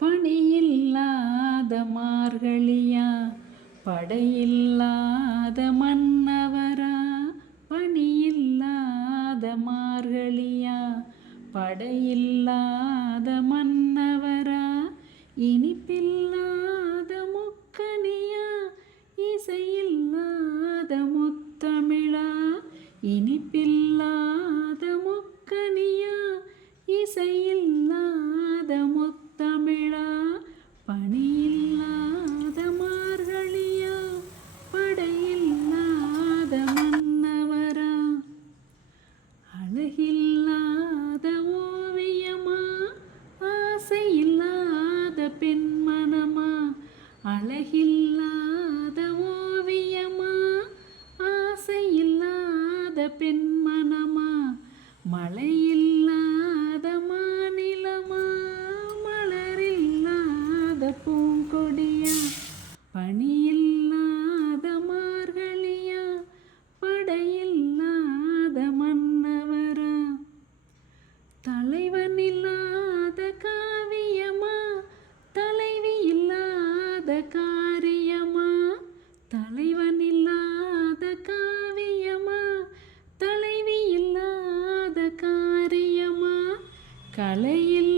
பணியில்லாத மார்கழியா படையில்லாத மன்னவரா பணியில்லாத மார்கழியா படையில்லாத மன்னவரா இனிப்பில்லாத முக்கனியா இசையில்லாத முத்தமிழா இனிப்பில் அழகில்லாத ஓவியமா? ஆசையில்லாத பெண்மனமா? மழையில்லாத மாநிலமா? மலரில்லாத பூங்கொடியா? பணியில்லாத மார்கழியா? படையில்லாத மன்னவரா? தலைவனில்லா காரியமா தலைவன் இல்லாத காவியமா? தலைவி இல்லாத காரியமா? கலையில்